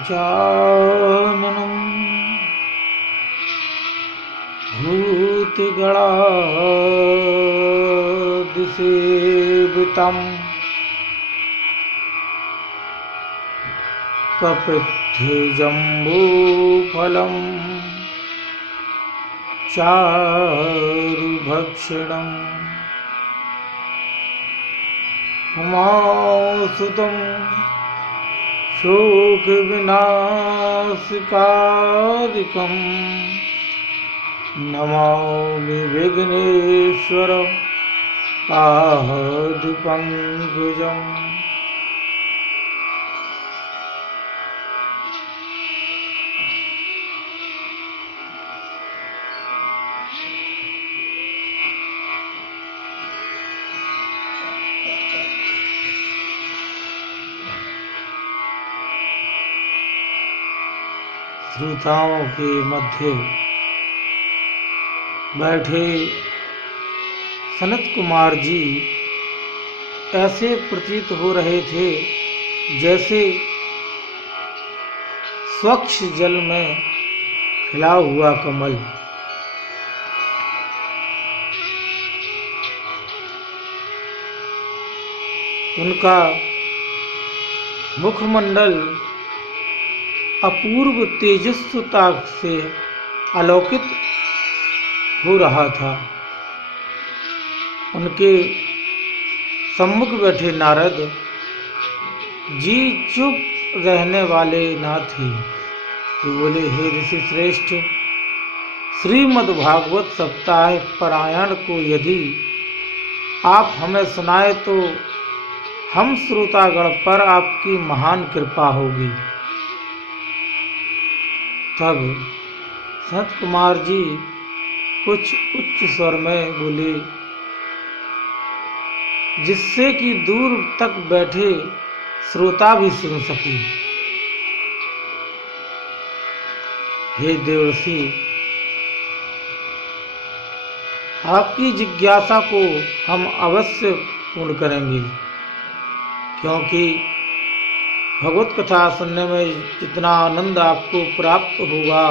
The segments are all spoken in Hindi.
गजाननं भूतगणादिसेवितं कपित्थजम्बूफलं चारुभक्षणम् उमासुतं शोकविनाशकारिकं नमामि विघ्नेश्वर पादपङ्कजम्। श्रोताओं के मध्य बैठे सनत कुमार जी ऐसे प्रतीत हो रहे थे जैसे स्वच्छ जल में खिला हुआ कमल। उनका मुखमंडल अपूर्व तेजस्विता से आलोकित हो रहा था। उनके सम्मुख बैठे नारद जी चुप रहने वाले ना थे। वे बोले, हे ऋषि श्रेष्ठ, श्रीमद् भागवत सप्ताह पारायण को यदि आप हमें सुनाए तो हम श्रोतागण पर आपकी महान कृपा होगी। तब सनत कुमार जी कुछ उच्च स्वर में बोले, जिससे कि दूर तक बैठे श्रोता भी सुन सके। हे देवर्षि, आपकी जिज्ञासा को हम अवश्य पूर्ण करेंगे, क्योंकि भगवत कथा सुनने में जितना आनंद आपको प्राप्त होगा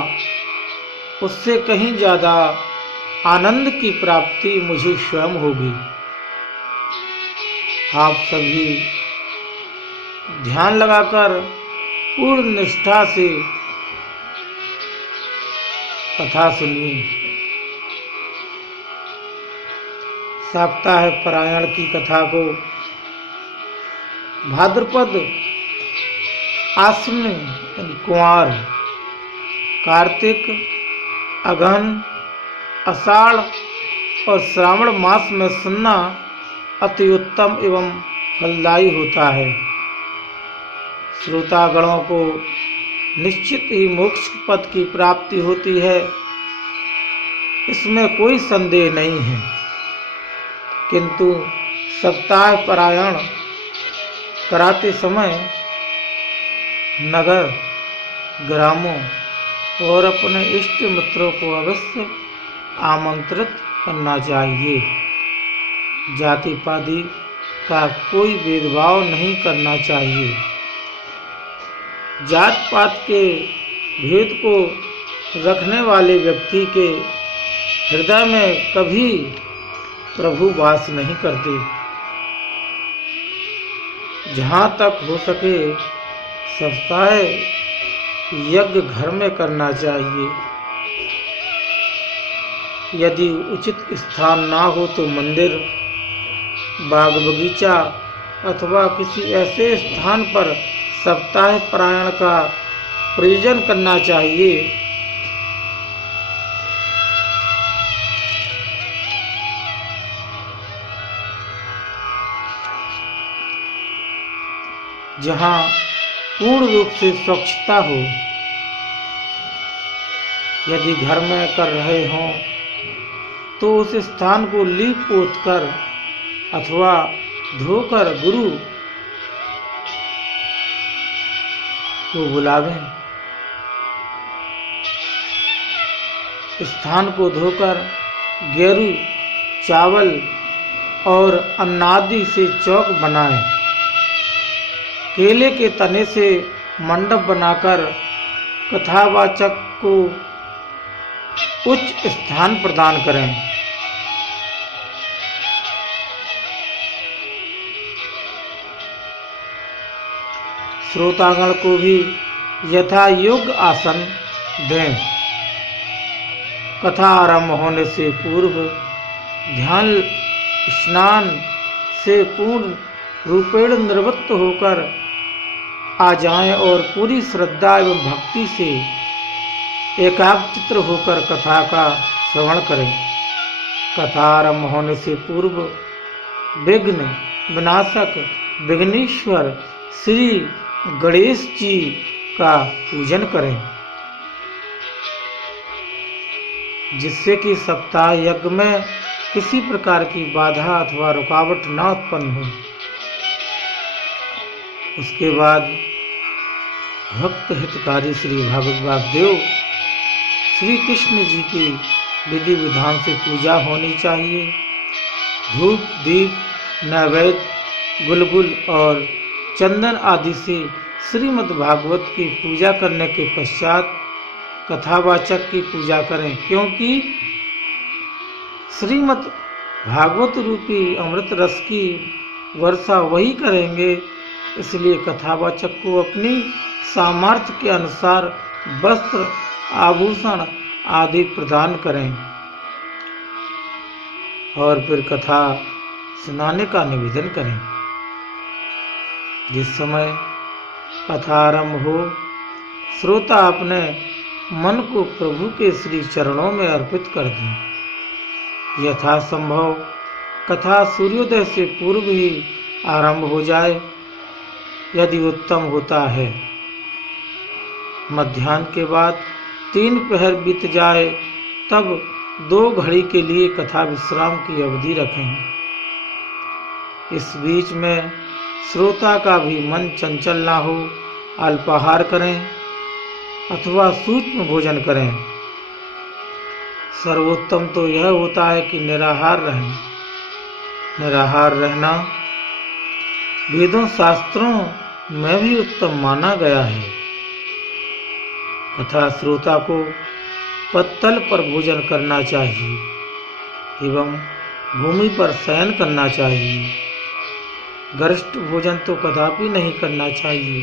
उससे कहीं ज्यादा आनंद की प्राप्ति मुझे स्वयं होगी। आप सभी ध्यान लगाकर पूर्ण निष्ठा से कथा सुनिए। सप्ताह पारायण की कथा को भाद्रपद आश्विन कुंवार, कार्तिक, अगहन, आषाढ़ और श्रावण मास में सुनना अति उत्तम एवं फलदायी होता है। श्रोतागणों को निश्चित ही मोक्ष पद की प्राप्ति होती है, इसमें कोई संदेह नहीं है। किंतु सप्ताह पारायण कराते समय नगर ग्रामों और अपने इष्ट मित्रों को अवश्य आमंत्रित करना चाहिए। जाति पाति का कोई भेदभाव नहीं करना चाहिए। जात पात के भेद को रखने वाले व्यक्ति के हृदय में कभी प्रभु वास नहीं करते। जहाँ तक हो सके सप्ताह यज्ञ घर में करना चाहिए। यदि उचित स्थान ना हो तो मंदिर, बाग बगीचा अथवा किसी ऐसे स्थान पर सप्ताह पारायण का प्रयोजन करना चाहिए जहाँ पूर्ण रूप से स्वच्छता हो। यदि घर में कर रहे हों तो उस स्थान को लीप पोत कर अथवा धोकर गुरु को बुलावें। स्थान को धोकर गेरू, चावल और अन्नादि से चौक बनाएं। केले के तने से मंडप बनाकर कथावाचक को उच्च स्थान प्रदान करें। श्रोतागण को भी यथा योग्य आसन दें। कथा आरंभ होने से पूर्व ध्यान स्नान से पूर्ण रूपेण निवृत्त होकर आ जाएं और पूरी श्रद्धा एवं भक्ति से एकाग्रचित्त होकर कथा का श्रवण करें। कथा आरंभ होने से पूर्व विघ्न विनाशक विघ्नेश्वर श्री गणेश जी का पूजन करें, जिससे कि सप्ताह यज्ञ में किसी प्रकार की बाधा अथवा रुकावट न उत्पन्न हो। उसके बाद भक्त हितकारी श्री भागवत वासुदेव श्री कृष्ण जी की विधि विधान से पूजा होनी चाहिए। धूप दीप नैवेद्य गुलगुल और चंदन आदि से श्रीमद् भागवत की पूजा करने के पश्चात कथावाचक की पूजा करें, क्योंकि श्रीमद् भागवत रूपी अमृत रस की वर्षा वही करेंगे। इसलिए कथावाचक को अपनी सामर्थ्य के अनुसार वस्त्र आभूषण आदि प्रदान करें और फिर कथा सुनाने का निवेदन करें। जिस समय कथा आरंभ हो, श्रोता अपने मन को प्रभु के श्री चरणों में अर्पित कर दें। यथासंभव कथा सूर्योदय से पूर्व ही आरंभ हो जाए यदि उत्तम होता है। मध्याह्न के बाद 3 पहर बीत जाए तब 2 घड़ी के लिए कथा विश्राम की अवधि रखें। इस बीच में श्रोता का भी मन चंचल ना हो, अल्पाहार करें अथवा सूक्ष्म भोजन करें। सर्वोत्तम तो यह होता है कि निराहार रहें। निराहार रहना वेदों शास्त्रों में भी उत्तम माना गया है। कथा श्रोता को पत्तल पर भोजन करना चाहिए एवं भूमि पर शयन करना चाहिए। गरिष्ठ भोजन तो कदापि नहीं करना चाहिए,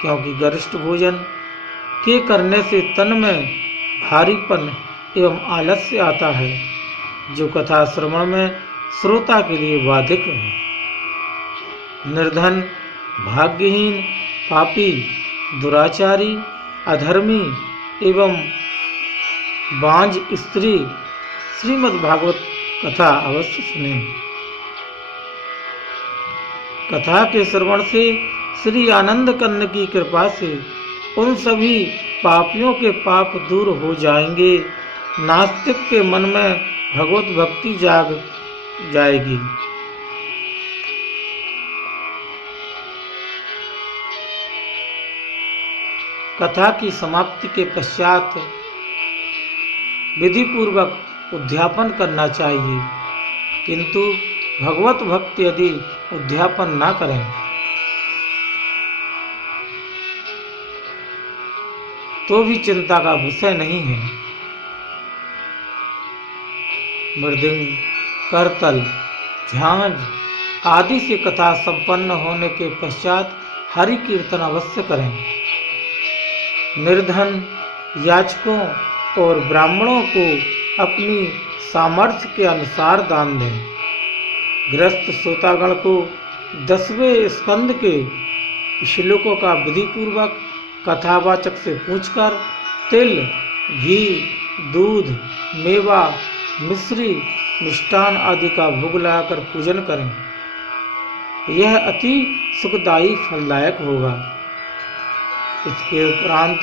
क्योंकि गरिष्ठ भोजन के करने से तन में भारीपन एवं आलस्य आता है, जो कथा श्रवण में श्रोता के लिए बाधक है। निर्धन, भाग्यहीन, पापी, दुराचारी, अधर्मी एवं बांझ स्त्री श्रीमद् भागवत कथा अवश्य सुने। कथा के श्रवण से श्री आनंद कन्न की कृपा से उन सभी पापियों के पाप दूर हो जाएंगे। नास्तिक के मन में भगवत भक्ति जाग जाएगी। कथा की समाप्ति के पश्चात विधि पूर्वक उद्यापन करना चाहिए, किंतु भगवत भक्त यदि उद्यापन ना करें तो भी चिंता का विषय नहीं है। मृदंग, करतल, झांझ आदि से कथा संपन्न होने के पश्चात हरि कीर्तन अवश्य करें। निर्धन, याचकों और ब्राह्मणों को अपनी सामर्थ्य के अनुसार दान दें। गृहस्थ श्रोतागण को 10वें स्कंद के श्लोकों का विधि पूर्वक कथावाचक से पूछकर तिल, घी, दूध, मेवा, मिश्री, मिष्टान आदि का भोग लगाकर पूजन करें। यह अति सुखदायी फलदायक होगा। इसके उपरांत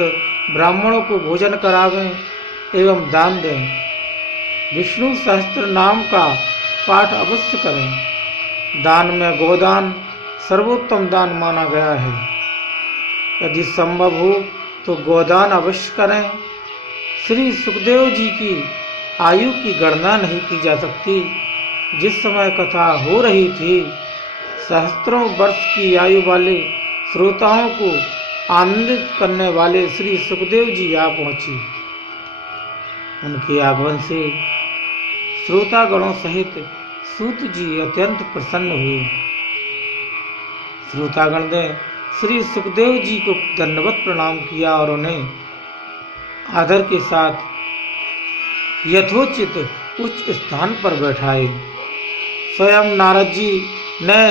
ब्राह्मणों को भोजन करावें एवं दान दें। विष्णु सहस्त्र नाम का पाठ अवश्य करें। दान में गोदान सर्वोत्तम दान माना गया है। यदि संभव हो तो गोदान अवश्य करें। श्री सुखदेव जी की आयु की गणना नहीं की जा सकती। जिस समय कथा हो रही थी, सहस्त्रों वर्ष की आयु वाले श्रोताओं को आनंदित करने वाले श्री सुखदेव जी आ पहुंचे। उनके आगमन से श्रोतागणों सहित सूत जी अत्यंत प्रसन्न हुए। श्रोतागण ने श्री सुखदेव जी को दंडवत प्रणाम किया और उन्हें आदर के साथ यथोचित उच्च स्थान पर बैठाए। स्वयं नारद जी ने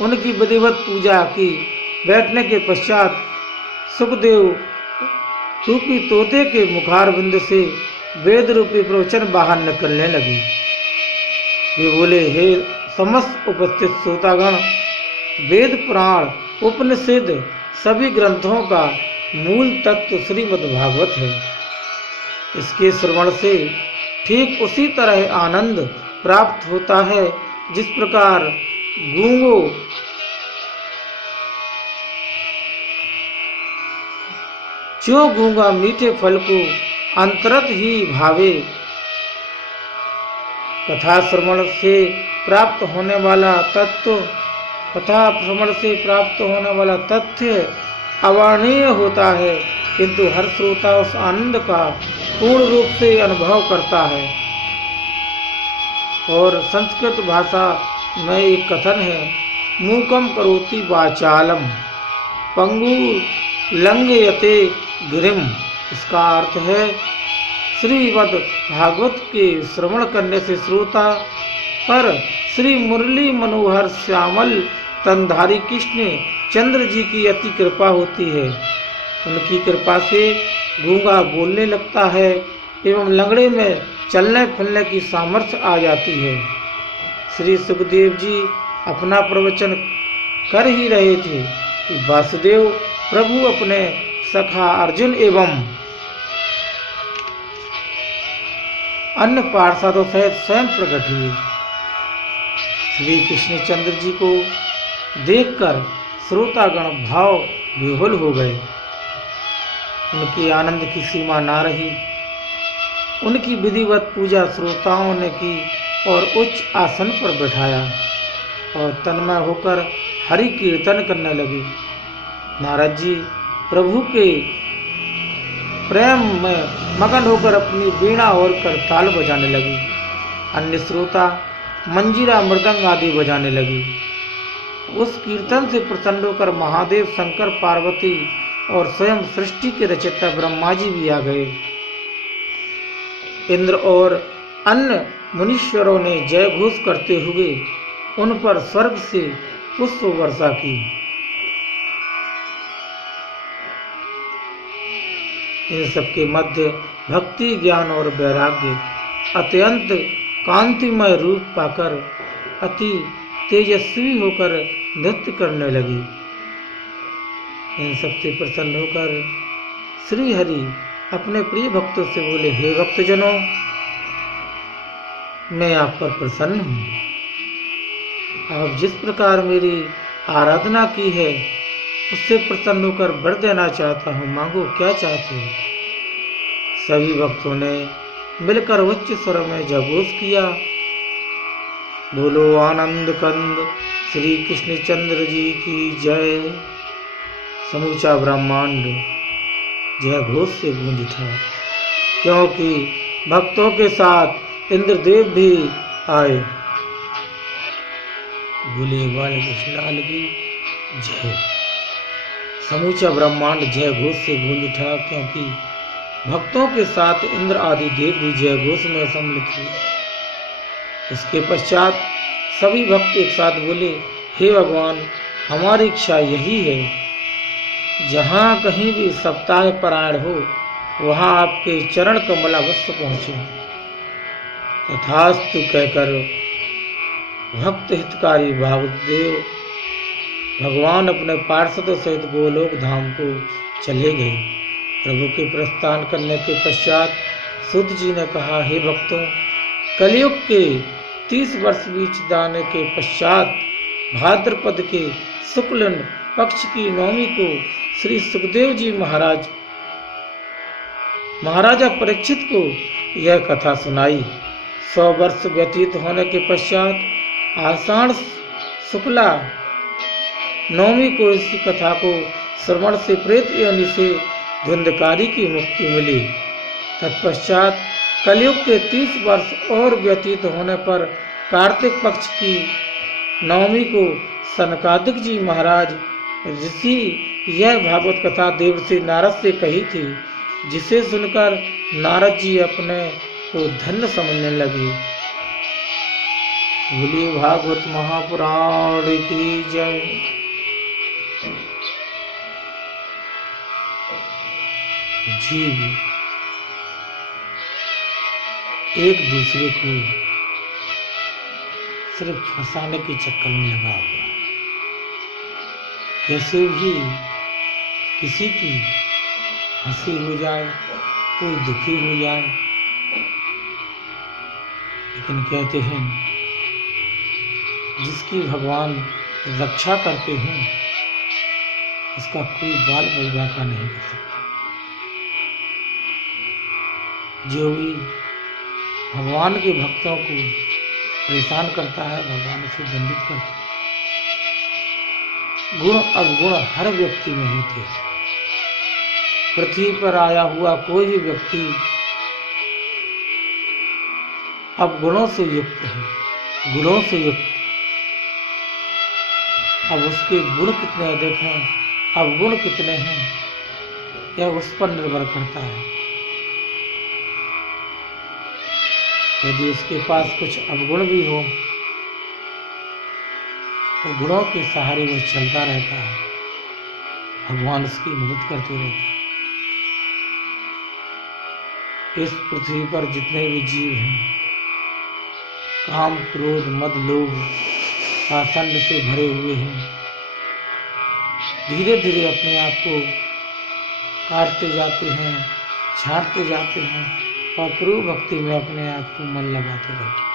उनकी विधिवत पूजा की। बैठने के पश्चात सुखदेव रूपी तोते के मुखारविंद से वेद रूपी प्रवचन बाहर निकलने लगे। वे बोले, हे समस्त उपस्थित श्रोतागण, वेद पुराण उपनिषद सभी ग्रंथों का मूल तत्व श्रीमद् भागवत है। इसके श्रवण से ठीक उसी तरह आनंद प्राप्त होता है जिस प्रकार गूंगो जो गूंगा मीठे फल को अंतरत ही भावे। कथा श्रवण से प्राप्त होने वाला तथ्य अवर्णनीय होता है, किंतु हर श्रोता उस आनंद का पूर्ण रूप से अनुभव करता है। और संस्कृत भाषा में एक कथन है, मूकम करोति वाचालम पंगु लंघयते गिरिम। इसका अर्थ है, श्रीमद् भागवत के श्रवण करने से श्रोता पर श्री मुरली मनोहर श्यामल तनधारी कृष्ण चंद्र जी की अति कृपा होती है। उनकी कृपा से गूंगा बोलने लगता है एवं लंगड़े में चलने फिरने की सामर्थ्य आ जाती है। श्री सुखदेव जी अपना प्रवचन कर ही रहे थे कि वासुदेव प्रभु अपने सखा अर्जुन एवं अन्य पार्षदों सहित स्वयं प्रकट हुए। श्री कृष्ण चंद्र जी को देखकर श्रोतागण भाव विह्वल हो गए। उनके आनंद की सीमा ना रही। उनकी विधिवत पूजा श्रोताओं ने की और उच्च आसन पर बैठाया और तन्मय होकर हरि कीर्तन करने लगे। नारद जी प्रभु के प्रेम में मगन होकर अपनी वीणा और करताल बजाने लगे। अन्य श्रोता मंजीरा मृदंग आदि बजाने लगे। उस कीर्तन से प्रसन्न होकर महादेव, शंकर, पार्वती और स्वयं सृष्टि के रचयिता ब्रह्मा जी भी आ गए। इंद्र और अन्य मुनीश्वरों ने जय घोष करते हुए उन पर स्वर्ग से पुष्प वर्षा की। इन सबके मध्य भक्ति, ज्ञान और वैराग्य अत्यंत कांतिमय रूप पाकर अति तेजस्वी होकर नृत्य करने लगी। इन सबसे प्रसन्न होकर श्री हरि अपने प्रिय भक्तों से बोले, हे भक्तजनों, मैं आप पर प्रसन्न हूँ। आप जिस प्रकार मेरी आराधना की है उससे प्रसन्न होकर वर देना चाहता हूँ। मांगो, क्या चाहते हो? सभी भक्तों ने मिलकर उच्च स्वर में जयघोष किया। बोलो आनंद कंद श्री कृष्ण चंद्र जी की जय। समूचा ब्रह्मांड जयघोष से गूंज उठा, क्योंकि भक्तों के साथ इंद्रदेव भी आए। बोले बाल कृष्ण लाल की जय। समूचा ब्रह्मांड जय घोष से गूंज उठा, क्योंकि भक्तों के साथ इंद्र आदि देव भी जय घोष में सम्मिलित हुए। इसके पश्चात सभी भक्त एक साथ बोले, हे भगवान, हमारी इच्छा यही है, जहाँ कहीं भी सप्ताह परायण हो वहाँ आपके चरण कमल अवश्य पहुँचे। तथास्तु कहकर भक्त हितकारी भागवतदेव भगवान अपने पार्षदों सहित गोलोक धाम को चले गए। प्रभु के प्रस्थान करने के पश्चात सुत जी ने कहा, हे भक्तों, कलयुग के 30 वर्ष बीत जाने के पश्चात भाद्रपद के शुक्ल पक्ष की नवमी को श्री सुखदेव जी महाराजा परीक्षित को यह कथा सुनाई। 100 वर्ष व्यतीत होने के पश्चात आषाढ़ शुक्ला नवमी को इस कथा को श्रवण से प्रेत योनि से धुंधकारी की मुक्ति मिली। तत्पश्चात कलयुग के 30 वर्ष और व्यतीत होने पर कार्तिक पक्ष की नवमी को सनकादिक जी महाराज ऋषि यह भागवत कथा देवर्षि नारद से कही थी, जिसे सुनकर नारद जी अपने को धन्य समझने लगे। बोलिए भागवत महापुराण की जय। जीव एक दूसरे को सिर्फ फंसाने के चक्कर में लगा हुआ है। कैसे भी किसी की हंसी हो जाए, कोई दुखी हो जाए, लेकिन कहते हैं जिसकी भगवान रक्षा करते हैं उसका कोई बाल बलवाका नहीं कर सकता। जो भी भगवान के भक्तों को परेशान करता है, भगवान उसे दंडित करते हैं। गुण अवगुण हर व्यक्ति में होते हैं। पृथ्वी पर आया हुआ कोई भी व्यक्ति अवगुणों से युक्त है, गुणों से युक्त है। अब उसके गुण कितने अधिक हैं, अवगुण कितने हैं, यह उस पर निर्भर करता है। यदि उसके पास कुछ अवगुण भी हो तो गुणों के सहारे वो चलता रहता है, भगवान उसकी मदद करते रहते हैं। इस पृथ्वी पर जितने भी जीव हैं, काम क्रोध मद लोभ पाषाण से भरे हुए हैं, धीरे धीरे अपने आप को काटते जाते हैं, छांटते जाते हैं और प्रभु भक्ति में अपने आप को मन लगाते रहते हैं।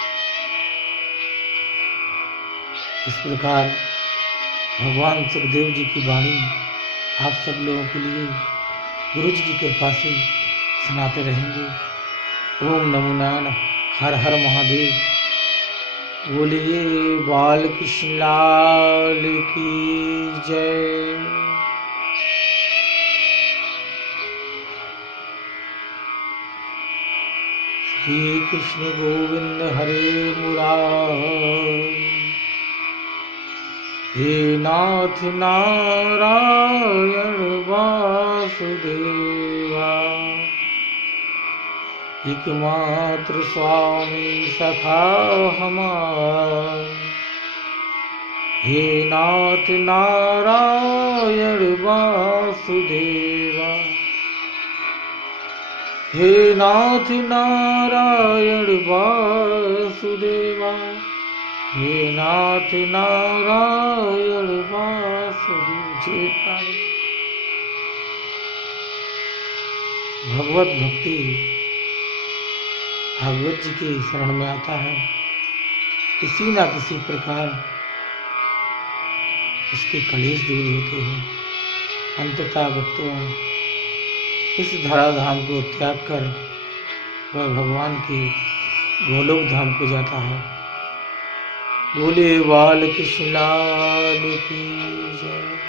इस प्रकार भगवान सुखदेव जी की वाणी आप सब लोगों के लिए गुरु जी की कृपा से सुनाते रहेंगे। ओम नमो नारायण, हर हर महादेव। बोलिए बाल कृष्ण लाल की जय। श्री कृष्ण गोविंद हरे मुरारी, हे नाथ नारायण वासुदेवा, एकमात्र स्वामी सखा हमार। हे नाथ नारायण वासुदेवा, हे नाथ नारायण वासुदेवा, हे नाथ नारायण वासुदेव। भगवत भक्ति भागवत जी के शरण में आता है, किसी न किसी प्रकार उसके कलेश दूर होते हैं। अंततः व्यक्ति इस धराधाम को त्याग कर वह भगवान के गोलोक धाम को जाता है। बोले बाल कृष्ण लाल की जय।